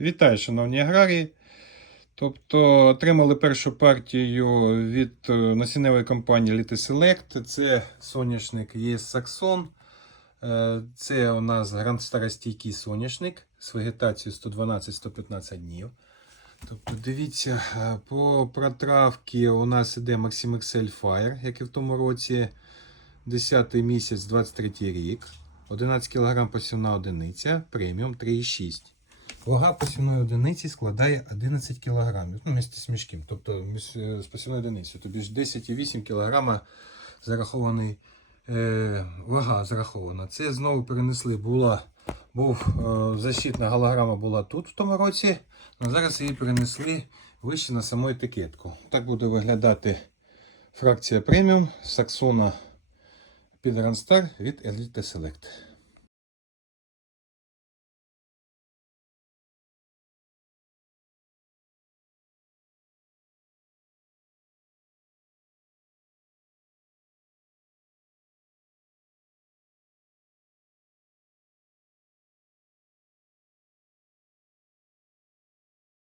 Вітаю, шановні аграрії. Тобто отримали першу партію від е, насінневої компанії Elite Select. Це соняшник ЄС Саксон. Е, Це у нас грандстаростійкий соняшник з вегетацією 112-115 днів. Тобто, дивіться, е, по протравці у нас іде Maxim XL Fire, як і в тому році, 10 місяць, 23 рік. 11 кг посівна одиниця, преміум 3,6. Вага посівної одиниці складає 11 кг. Ну, місце з мішком. Тобто з посівною одиницею. Тобі ж 10,8 кг зарахований, е, вага зарахована. Це знову перенесли. Була, був е, защитна голограма була тут в тому році. А зараз її перенесли вище на саму етикетку. Так буде виглядати фракція преміум Саксона під Рансtar від Elite Select.